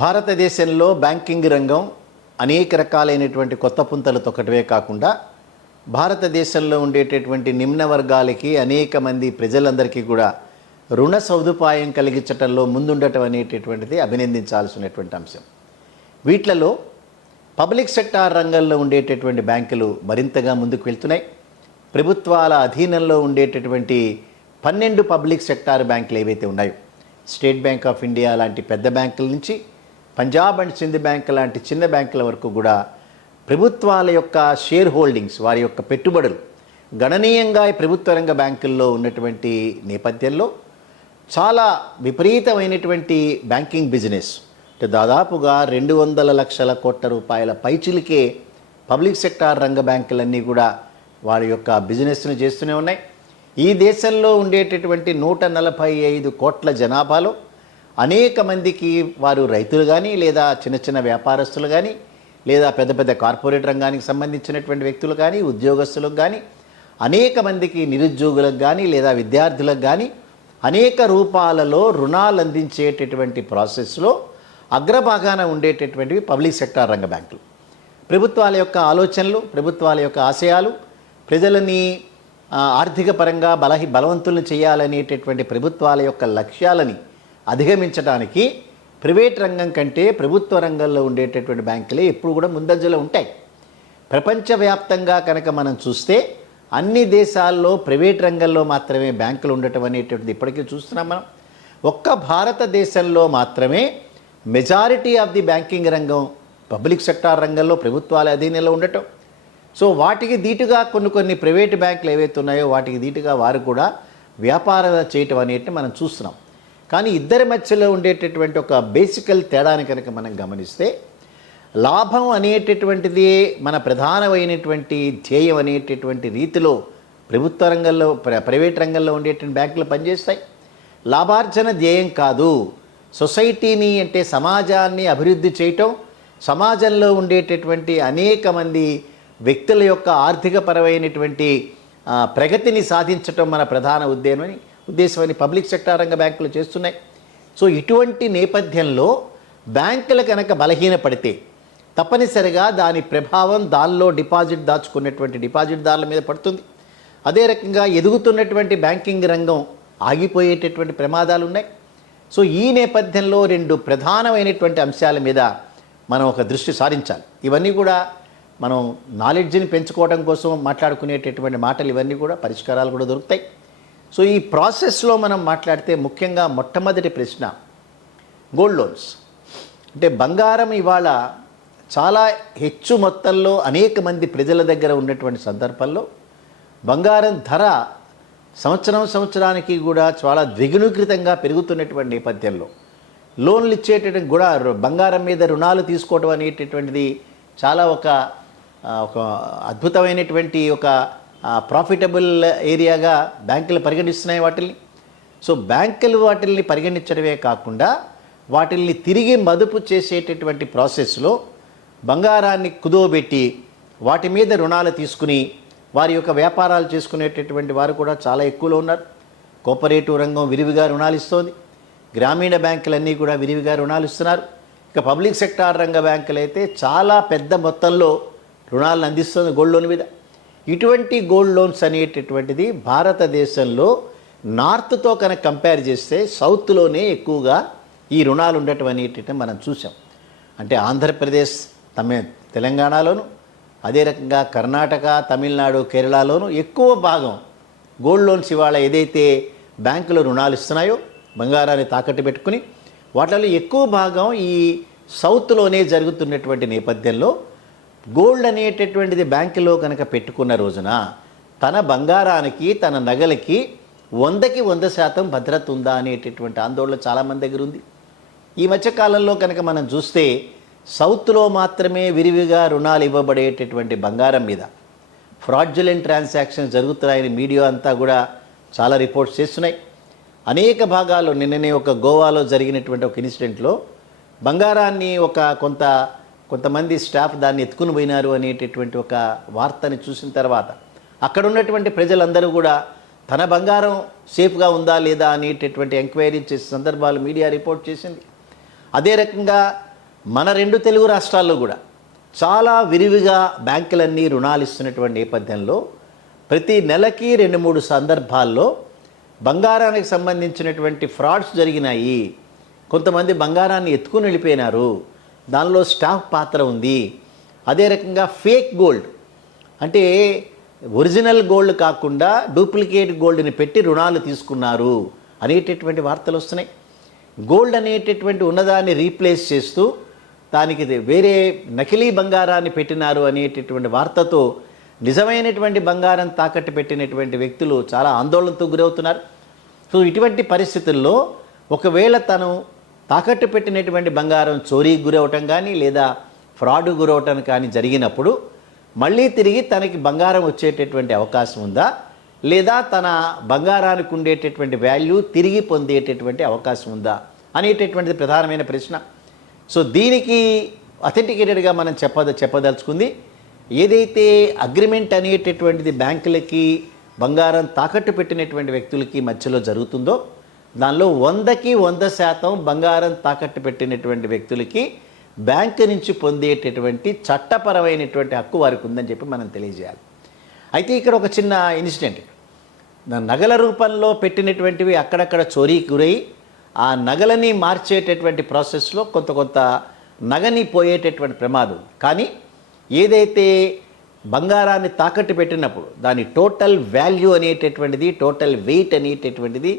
భారతదేశంలో బ్యాంకింగ్ రంగం అనేక రకాలైనటువంటి కొత్త పుంతలు తొక్కటమే కాకుండా భారతదేశంలో ఉండేటటువంటి నిమ్న వర్గాలకి అనేక మంది ప్రజలందరికీ కూడా రుణ సదుపాయం కలిగించటంలో ముందుండటం అనేటటువంటిది అభినందించాల్సినటువంటి అంశం. వీటిలలో పబ్లిక్ సెక్టార్ రంగంలో ఉండేటటువంటి బ్యాంకులు మరింతగా ముందుకు వెళ్తున్నాయి. ప్రభుత్వాల అధీనంలో ఉండేటటువంటి 12 పబ్లిక్ సెక్టార్ బ్యాంకులు ఏవైతే ఉన్నాయో, స్టేట్ బ్యాంక్ ఆఫ్ ఇండియా లాంటి పెద్ద బ్యాంకుల నుంచి పంజాబ్ అండ్ సింధ్ బ్యాంక్ లాంటి చిన్న బ్యాంకుల వరకు కూడా ప్రభుత్వాల యొక్క షేర్ హోల్డింగ్స్, వారి యొక్క పెట్టుబడులు గణనీయంగా ఈ ప్రభుత్వ రంగ బ్యాంకుల్లో ఉన్నటువంటి నేపథ్యంలో చాలా విపరీతమైనటువంటి బ్యాంకింగ్ బిజినెస్, దాదాపుగా 200 లక్షల కోట్ల రూపాయల పైచిలికే పబ్లిక్ సెక్టార్ రంగ బ్యాంకులన్నీ కూడా వారి యొక్క బిజినెస్ను చేస్తూనే ఉన్నాయి. ఈ దేశంలో ఉండేటటువంటి 145 కోట్ల జనాభాలో అనేక మందికి వారు రైతులు కానీ, లేదా చిన్న చిన్న వ్యాపారస్తులు కానీ, లేదా పెద్ద పెద్ద కార్పొరేట్ రంగానికి సంబంధించినటువంటి వ్యక్తులు కానీ, ఉద్యోగస్తులకు కానీ, అనేక మందికి నిరుద్యోగులకు కానీ, లేదా విద్యార్థులకు కానీ అనేక రూపాలలో రుణాలు అందించేటటువంటి ప్రాసెస్లో అగ్రభాగాన ఉండేటటువంటివి పబ్లిక్ సెక్టార్ రంగ బ్యాంకులు. ప్రభుత్వాల యొక్క ఆలోచనలు, ప్రభుత్వాల యొక్క ఆశయాలు, ప్రజలని ఆర్థిక పరంగా బలవంతులను చేయాలనేటటువంటి ప్రభుత్వాల యొక్క లక్ష్యాలని అధిగమించడానికి ప్రైవేట్ రంగం కంటే ప్రభుత్వ రంగంలో ఉండేటటువంటి బ్యాంకులే ఎప్పుడు కూడా ముందంజలో ఉంటాయి. ప్రపంచవ్యాప్తంగా కనుక మనం చూస్తే అన్ని దేశాల్లో ప్రైవేట్ రంగంలో మాత్రమే బ్యాంకులు ఉండటం అనేటువంటిది ఇప్పటికీ చూస్తున్నాం మనం. ఒక్క భారతదేశంలో మాత్రమే మెజారిటీ ఆఫ్ ది బ్యాంకింగ్ రంగం పబ్లిక్ సెక్టార్ రంగంలో ప్రభుత్వాల అధీనంలో ఉండటం. సో వాటికి దీటుగా కొన్ని ప్రైవేట్ బ్యాంకులు ఏవైతే ఉన్నాయో వాటికి దీటుగా వారు కూడా వ్యాపారం చేయటం అనేటిని మనం చూస్తున్నాం. కానీ ఇద్దరి మధ్యలో ఉండేటటువంటి ఒక బేసికల్ తేడాని కనుక మనం గమనిస్తే, లాభం అనేటటువంటిది మన ప్రధానమైనటువంటి ధ్యేయం అనేటటువంటి రీతిలో ప్రభుత్వ రంగంలో ప్రైవేట్ రంగంలో ఉండేటువంటి బ్యాంకులు పనిచేస్తాయి. లాభార్జన ధ్యేయం కాదు. సొసైటీని అంటే సమాజాన్ని అభివృద్ధి చేయటం, సమాజంలో ఉండేటటువంటి అనేక మంది వ్యక్తుల యొక్క ఆర్థికపరమైనటువంటి ప్రగతిని సాధించటం మన ప్రధాన ఉద్దేశమని పబ్లిక్ సెక్టార్ రంగ బ్యాంకులు చేస్తున్నాయి. సో ఇటువంటి నేపథ్యంలో బ్యాంకులు కనుక బలహీనపడితే తప్పనిసరిగా దాని ప్రభావం దానిలో దాచుకున్నటువంటి డిపాజిట్దారుల మీద పడుతుంది. అదే రకంగా ఎదుగుతున్నటువంటి బ్యాంకింగ్ రంగం ఆగిపోయేటటువంటి ప్రమాదాలు ఉన్నాయి. సో ఈ నేపథ్యంలో 2 ప్రధానమైనటువంటి అంశాల మీద మనం ఒక దృష్టి సారించాలి. ఇవన్నీ కూడా మనం నాలెడ్జ్ని పెంచుకోవడం కోసం మాట్లాడుకునేటటువంటి మాటలు, ఇవన్నీ కూడా పరిష్కారాలు కూడా దొరుకుతాయి. సో ఈ ప్రాసెస్లో మనం మాట్లాడితే ముఖ్యంగా మొట్టమొదటి ప్రశ్న గోల్డ్ లోన్స్. అంటే బంగారం ఇవాళ చాలా హెచ్చు మొత్తంలో అనేక మంది ప్రజల దగ్గర ఉన్నటువంటి సందర్భంలో బంగారం ధర సంవత్సరానికి కూడా చాలా ద్విగుణీకృతంగా పెరుగుతున్నటువంటి నేపథ్యంలో లోన్లు ఇచ్చేటటువంటి కూడా బంగారం మీద రుణాలు తీసుకోవడం అనేటటువంటిది చాలా ఒక అద్భుతమైనటువంటి ఒక ప్రాఫిటబుల్ ఏరియాగా బ్యాంకులు పరిగణిస్తున్నాయి వాటిల్ని. సో బ్యాంకులు వాటిల్ని పరిగణించడమే కాకుండా వాటిల్ని తిరిగి మదుపు చేసేటటువంటి ప్రాసెస్లో బంగారాన్ని కుదోబెట్టి వాటి మీద రుణాలు తీసుకుని వారి యొక్క వ్యాపారాలు చేసుకునేటటువంటి వారు కూడా చాలా ఎక్కువలో ఉన్నారు. కోఆపరేటివ్ రంగం విరివిగా రుణాలు ఇస్తోంది. గ్రామీణ బ్యాంకులన్నీ కూడా విరివిగా రుణాలు ఇస్తున్నారు. ఇక పబ్లిక్ సెక్టార్ రంగ బ్యాంకులు అయితే చాలా పెద్ద మొత్తంలో రుణాలను అందిస్తుంది గోల్డ్ లోన్ మీద. ఇటువంటి గోల్డ్ లోన్స్ అనేటటువంటిది భారతదేశంలో నార్త్తో కనుక కంపేర్ చేస్తే సౌత్లోనే ఎక్కువగా ఈ రుణాలు ఉండటం అనేటటువంటి మనం చూసాం. అంటే ఆంధ్రప్రదేశ్, తెలంగాణలోను, అదే రకంగా కర్ణాటక, తమిళనాడు, కేరళలోను ఎక్కువ భాగం గోల్డ్ లోన్స్ ఇవాళ ఏదైతే బ్యాంకులు రుణాలు ఇస్తున్నాయో బంగారాన్ని తాకట్టు పెట్టుకుని వాటిలో ఎక్కువ భాగం ఈ సౌత్లోనే జరుగుతున్నటువంటి నేపథ్యంలో గోల్డ్ అనేటటువంటిది బ్యాంకులో కనుక పెట్టుకున్న రోజున తన బంగారానికి, తన నగలకి 100కి 100% భద్రత ఉందా అనేటటువంటి ఆందోళన చాలామంది దగ్గర ఉంది. ఈ మధ్యకాలంలో కనుక మనం చూస్తే సౌత్లో మాత్రమే విరివిగా రుణాలు ఇవ్వబడేటటువంటి బంగారం మీద ఫ్రాడ్యులెంట్ ట్రాన్సాక్షన్స్ జరుగుతున్నాయని మీడియా అంతా కూడా చాలా రిపోర్ట్స్ చేస్తున్నాయి. అనేక భాగాల్లో నిన్ననే ఒక గోవాలో జరిగినటువంటి ఒక ఇన్సిడెంట్లో బంగారాన్ని కొంతమంది స్టాఫ్ దాన్ని ఎత్తుకుని పోయినారు అనేటటువంటి ఒక వార్తని చూసిన తర్వాత అక్కడ ఉన్నటువంటి ప్రజలందరూ కూడా తన బంగారం సేఫ్గా ఉందా లేదా అనేటటువంటి ఎంక్వైరీ చేసే సందర్భాలు మీడియా రిపోర్ట్ చేసింది. అదే రకంగా మన 2 తెలుగు రాష్ట్రాల్లో కూడా చాలా విరివిగా బ్యాంకులన్నీ రుణాలు ఇస్తున్నటువంటి నేపథ్యంలో ప్రతి నెలకి 2-3 సందర్భాల్లో బంగారానికి సంబంధించినటువంటి ఫ్రాడ్స్ జరిగినాయి. కొంతమంది బంగారాన్ని ఎత్తుకుని వెళ్ళిపోయినారు, దానిలో స్టాఫ్ పాత్ర ఉంది. అదే రకంగా ఫేక్ గోల్డ్ అంటే ఒరిజినల్ గోల్డ్ కాకుండా డూప్లికేట్ గోల్డ్ని పెట్టి రుణాలు తీసుకున్నారు అనేటటువంటి వార్తలు వస్తున్నాయి. గోల్డ్ అనేటటువంటి ఉన్నదాన్ని రీప్లేస్ చేస్తూ దానికి వేరే నకిలీ బంగారాన్ని పెట్టినారు అనేటటువంటి వార్తతో నిజమైనటువంటి బంగారం తాకట్టు పెట్టినటువంటి వ్యక్తులు చాలా ఆందోళనతో గురవుతున్నారు. సో ఇటువంటి పరిస్థితుల్లో ఒకవేళ తను తాకట్టు పెట్టినటువంటి బంగారం చోరీకి గురవటం కానీ లేదా ఫ్రాడ్ గురవటం కానీ జరిగినప్పుడు మళ్ళీ తిరిగి తనకి బంగారం వచ్చేటటువంటి అవకాశం ఉందా, లేదా తన బంగారానికి ఉండేటటువంటి వాల్యూ తిరిగి పొందేటటువంటి అవకాశం ఉందా అనేటటువంటిది ప్రధానమైన ప్రశ్న. సో దీనికి అథెంటికేటెడ్గా మనం చెప్పదలుచుకుంది ఏదైతే అగ్రిమెంట్ అనేటటువంటిది బ్యాంకులకి బంగారం తాకట్టు పెట్టినటువంటి వ్యక్తులకి మధ్యలో జరుగుతుందో దానిలో 100% బంగారం తాకట్టు పెట్టినటువంటి వ్యక్తులకి బ్యాంకు నుంచి పొందేటటువంటి చట్టపరమైనటువంటి హక్కు వారికి ఉందని చెప్పి మనం తెలియజేయాలి. అయితే ఇక్కడ ఒక చిన్న ఇన్సిడెంట్, నగల రూపంలో పెట్టినటువంటివి అక్కడక్కడ చోరీకి గురై ఆ నగలని మార్చేటటువంటి ప్రాసెస్లో కొంత నగని పోయేటటువంటి ప్రమాదం. కానీ ఏదైతే బంగారాన్ని తాకట్టు పెట్టినప్పుడు దాని టోటల్ వాల్యూ అనేటటువంటిది, టోటల్ వెయిట్ అనేటటువంటిది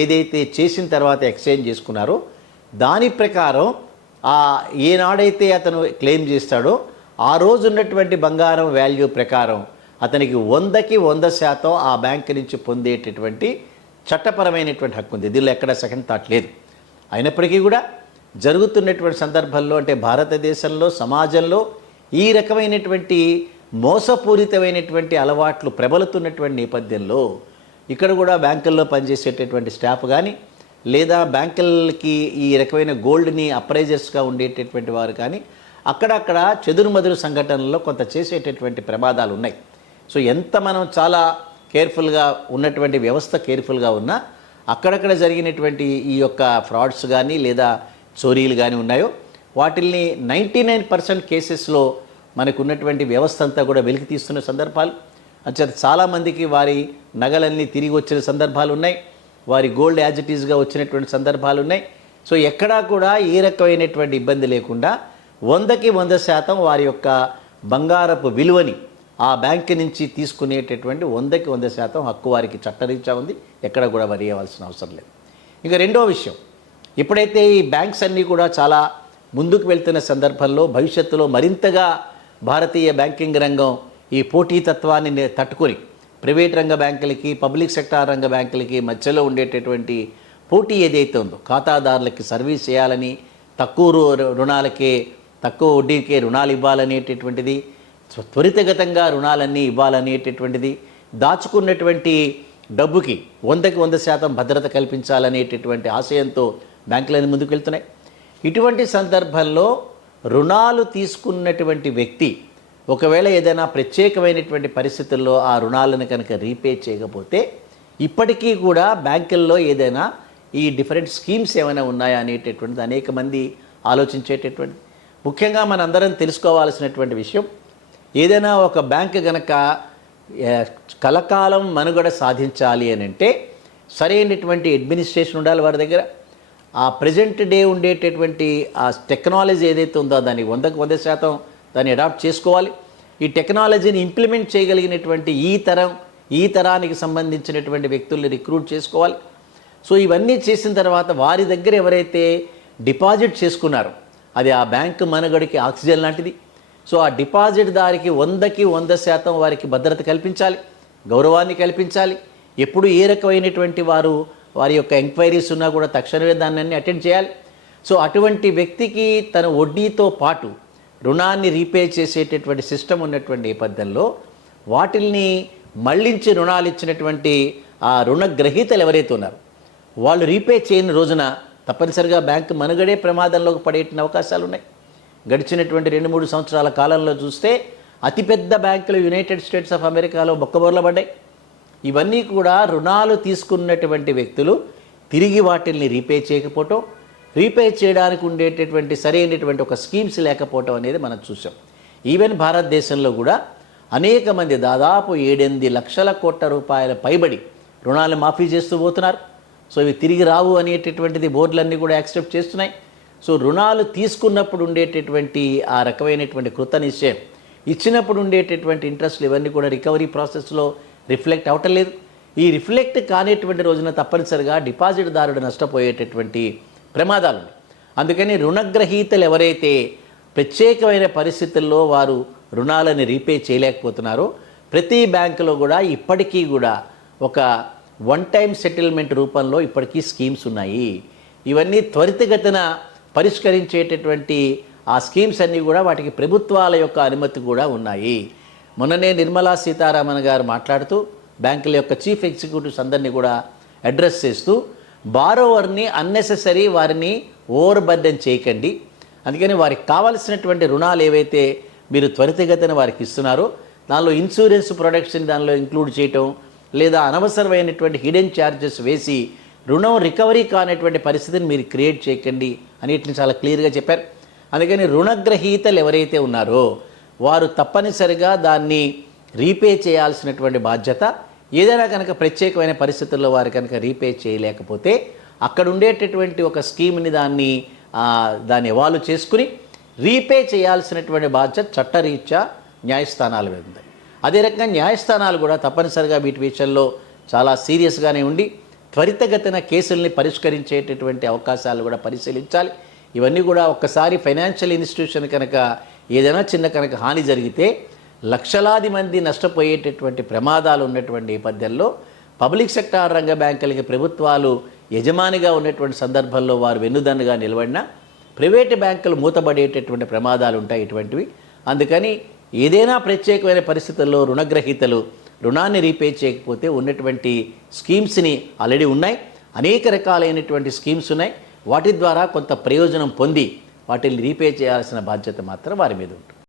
ఏదైతే చేసిన తర్వాత ఎక్స్చేంజ్ చేసుకున్నారో దాని ప్రకారం ఏనాడైతే అతను క్లెయిమ్ చేస్తాడో ఆ రోజు ఉన్నటువంటి బంగారం వాల్యూ ప్రకారం అతనికి 100% ఆ బ్యాంక్ నుంచి పొందేటటువంటి చట్టపరమైనటువంటి హక్కు ఉంది. దీనిలో ఎక్కడ సెకండ్ థాట్ లేదు. అయినప్పటికీ కూడా జరుగుతున్నటువంటి సందర్భంలో అంటే భారతదేశంలో సమాజంలో ఈ రకమైనటువంటి మోసపూరితమైనటువంటి అలవాట్లు ప్రబలుతున్నటువంటి నేపథ్యంలో ఇక్కడ కూడా బ్యాంకుల్లో పనిచేసేటటువంటి స్టాఫ్ కానీ లేదా బ్యాంకులకి ఈ రకమైన గోల్డ్ని అప్రైజర్స్గా ఉండేటటువంటి వారు కానీ అక్కడక్కడ చెదురుమదురు సంఘటనల్లో కొంత చేసేటటువంటి ప్రమాదాలు ఉన్నాయి. సో ఎంత మనం చాలా కేర్ఫుల్గా ఉన్నటువంటి వ్యవస్థ కేర్ఫుల్గా ఉన్నా అక్కడక్కడ జరిగినటువంటి ఈ యొక్క ఫ్రాడ్స్ కానీ లేదా చోరీలు కానీ ఉన్నాయో వాటిల్ని 99% కేసెస్లో మనకు ఉన్నటువంటి వ్యవస్థ అంతా కూడా వెలికి తీస్తున్న సందర్భాలు. అంచేత చాలామందికి వారి నగలన్నీ తిరిగి వచ్చిన సందర్భాలు ఉన్నాయి, వారి గోల్డ్ యాజ్ ఇట్ ఈస్గా వచ్చినటువంటి సందర్భాలు ఉన్నాయి. సో ఎక్కడా కూడా ఏ రకమైనటువంటి ఇబ్బంది లేకుండా 100% వారి యొక్క బంగారపు విలువని ఆ బ్యాంకు నుంచి తీసుకునేటటువంటి 100% హక్కు వారికి చట్టరీత్యా ఉంది. ఎక్కడ కూడా వరి అవ్వాల్సిన అవసరం లేదు. ఇక రెండో విషయం, ఎప్పుడైతే ఈ బ్యాంక్స్ అన్నీ కూడా చాలా ముందుకు వెళ్తున్న సందర్భంలో భవిష్యత్తులో మరింతగా భారతీయ బ్యాంకింగ్ రంగం ఈ పోటీతత్వాన్ని తట్టుకొని ప్రైవేట్ రంగ బ్యాంకులకి పబ్లిక్ సెక్టార్ రంగ బ్యాంకులకి మధ్యలో ఉండేటటువంటి పోటీ ఏదైతే ఉందో ఖాతాదారులకి సర్వీస్ చేయాలని తక్కువ రుణాలకే తక్కువ వడ్డీకే రుణాలు ఇవ్వాలనేటటువంటిది, త్వరితగతంగా రుణాలన్నీ ఇవ్వాలనేటటువంటిది, దాచుకున్నటువంటి డబ్బుకి 100% భద్రత కల్పించాలనేటటువంటి ఆశయంతో బ్యాంకులన్నీ ముందుకు వెళ్తున్నాయి. ఇటువంటి సందర్భంలో రుణాలు తీసుకున్నటువంటి వ్యక్తి ఒకవేళ ఏదైనా ప్రత్యేకమైనటువంటి పరిస్థితుల్లో ఆ రుణాలను కనుక రీపే చేయకపోతే ఇప్పటికీ కూడా బ్యాంకుల్లో ఏదైనా ఈ డిఫరెంట్ స్కీమ్స్ ఏమైనా ఉన్నాయా అనేటటువంటిది అనేక మంది ఆలోచించేటటువంటి. ముఖ్యంగా మనందరం తెలుసుకోవాల్సినటువంటి విషయం, ఏదైనా ఒక బ్యాంకు కనుక కలకాలం మనుగడ సాధించాలి అని అంటే సరైనటువంటి అడ్మినిస్ట్రేషన్ ఉండాలి వారి దగ్గర. ఆ ప్రజెంట్ డే ఉండేటటువంటి ఆ టెక్నాలజీ ఏదైతే ఉందో దాన్ని 100% దాన్ని అడాప్ట్ చేసుకోవాలి. ఈ టెక్నాలజీని ఇంప్లిమెంట్ చేయగలిగినటువంటి ఈ తరానికి సంబంధించినటువంటి వ్యక్తుల్ని రిక్రూట్ చేసుకోవాలి. సో ఇవన్నీ చేసిన తర్వాత వారి దగ్గర ఎవరైతే డిపాజిట్ చేసుకున్నారో అది ఆ బ్యాంకు మనుగడకి ఆక్సిజన్ లాంటిది. సో ఆ డిపాజిట్ దారికి 100% వారికి భద్రత కల్పించాలి, గౌరవాన్ని కల్పించాలి. ఎప్పుడు ఏ రకమైనటువంటి వారి యొక్క ఎంక్వైరీస్ ఉన్నా కూడా తక్షణమే దాన్ని అటెండ్ చేయాలి. సో అటువంటి వ్యక్తికి తన వడ్డీతో పాటు రుణాన్ని రీపే చేసేటటువంటి సిస్టమ్ ఉన్నటువంటి నేపథ్యంలో వాటిల్ని మళ్లించి రుణాలు ఇచ్చినటువంటి ఆ రుణగ్రహీతలు ఎవరైతే ఉన్నారో వాళ్ళు రీపే చేయని రోజున తప్పనిసరిగా బ్యాంకు మనుగడే ప్రమాదంలోకి పడేట అవకాశాలు ఉన్నాయి. గడిచినటువంటి 2-3 సంవత్సరాల కాలంలో చూస్తే అతిపెద్ద బ్యాంకులు యునైటెడ్ స్టేట్స్ ఆఫ్ అమెరికాలో బొక్కబోర్లబడ్డాయి. ఇవన్నీ కూడా రుణాలు తీసుకున్నటువంటి వ్యక్తులు తిరిగి వాటిల్ని రీపే చేయకపోవటం, రీపే చేయడానికి ఉండేటటువంటి సరైనటువంటి ఒక స్కీమ్స్ లేకపోవటం అనేది మనం చూసాం. ఈవెన్ భారతదేశంలో కూడా అనేక మంది దాదాపు 7-8 లక్షల కోట్ల రూపాయల పైబడి రుణాలు మాఫీ చేస్తూ పోతున్నారు. సో ఇవి తిరిగి రావు అనేటటువంటిది బోర్డులన్నీ కూడా యాక్సెప్ట్ చేస్తున్నాయి. సో రుణాలు తీసుకున్నప్పుడు ఉండేటటువంటి ఆ రకమైనటువంటి కృత నిశ్చయం, ఇచ్చినప్పుడు ఉండేటటువంటి ఇంట్రెస్ట్లు ఇవన్నీ కూడా రికవరీ ప్రాసెస్లో రిఫ్లెక్ట్ అవటం లేదు. ఈ రిఫ్లెక్ట్ కానిటువంటి రోజున తప్పనిసరిగా డిపాజిట్దారుడు నష్టపోయేటటువంటి ప్రమాదాలు ఉన్నాయి. అందుకని రుణగ్రహీతలు ఎవరైతే ప్రత్యేకమైన పరిస్థితుల్లో వారు రుణాలను రీపే చేయలేకపోతున్నారో ప్రతి బ్యాంకులో కూడా ఇప్పటికీ కూడా ఒక వన్ టైం సెటిల్మెంట్ రూపంలో ఇప్పటికీ స్కీమ్స్ ఉన్నాయి. ఇవన్నీ త్వరితగతిన పరిష్కరించేటటువంటి ఆ స్కీమ్స్ అన్నీ కూడా వాటికి ప్రభుత్వాల యొక్క అనుమతి కూడా ఉన్నాయి. మొన్ననే నిర్మలా సీతారామన్ గారు మాట్లాడుతూ బ్యాంకుల యొక్క చీఫ్ ఎగ్జిక్యూటివ్స్ అందరినీ కూడా అడ్రస్ చేస్తూ బారోవర్ని అన్నెసెసరీ వారిని ఓవర్ బర్డెన్ చేయకండి, అందుకని వారికి కావాల్సినటువంటి రుణాలు ఏవైతే మీరు త్వరితగతిన వారికి ఇస్తున్నారో దానిలో ఇన్సూరెన్స్ ప్రొడక్షన్ దానిలో ఇంక్లూడ్ చేయటం, లేదా అనవసరమైనటువంటి హిడెన్ ఛార్జెస్ వేసి రుణం రికవరీ కానటువంటి పరిస్థితిని మీరు క్రియేట్ చేయకండి అన్నిటిని చాలా క్లియర్గా చెప్పారు. అందుకని రుణగ్రహీతలు ఎవరైతే ఉన్నారో వారు తప్పనిసరిగా దాన్ని రీపే చేయాల్సినటువంటి బాధ్యత, ఏదైనా కనుక ప్రత్యేకమైన పరిస్థితుల్లో వారు కనుక రీపే చేయలేకపోతే అక్కడ ఉండేటటువంటి ఒక స్కీమ్ని దాన్ని ఎవాల్వ్ చేసుకుని రీపే చేయాల్సినటువంటి బాధ్యత చట్టరీత్యా న్యాయస్థానాల మీద ఉంది. అదే రకంగా న్యాయస్థానాలు కూడా తప్పనిసరిగా వీటి విషయంలో చాలా సీరియస్గానే ఉండి త్వరితగతిన కేసుల్ని పరిష్కరించేటటువంటి అవకాశాలు కూడా పరిశీలించాలి. ఇవన్నీ కూడా ఒక్కసారి ఫైనాన్షియల్ ఇన్స్టిట్యూషన్ కనుక ఏదైనా చిన్న కనుక హాని జరిగితే లక్షలాది మంది నష్టపోయేటటువంటి ప్రమాదాలు ఉన్నటువంటి నేపథ్యంలో పబ్లిక్ సెక్టార్ రంగ బ్యాంకులకి ప్రభుత్వాలు యజమానిగా ఉన్నటువంటి సందర్భంలో వారు వెన్నుదన్నుగా నిలబడినా ప్రైవేటు బ్యాంకులు మూతబడేటటువంటి ప్రమాదాలు ఉంటాయి ఇటువంటివి. అందుకని ఏదైనా ప్రత్యేకమైన పరిస్థితుల్లో రుణగ్రహీతలు రుణాన్ని రీపే చేయకపోతే ఉన్నటువంటి స్కీమ్స్ని ఆల్రెడీ ఉన్నాయి, అనేక రకాలైనటువంటి స్కీమ్స్ ఉన్నాయి, వాటి ద్వారా కొంత ప్రయోజనం పొంది వాటిని రీపే చేయాల్సిన బాధ్యత మాత్రం వారి మీద ఉంటుంది.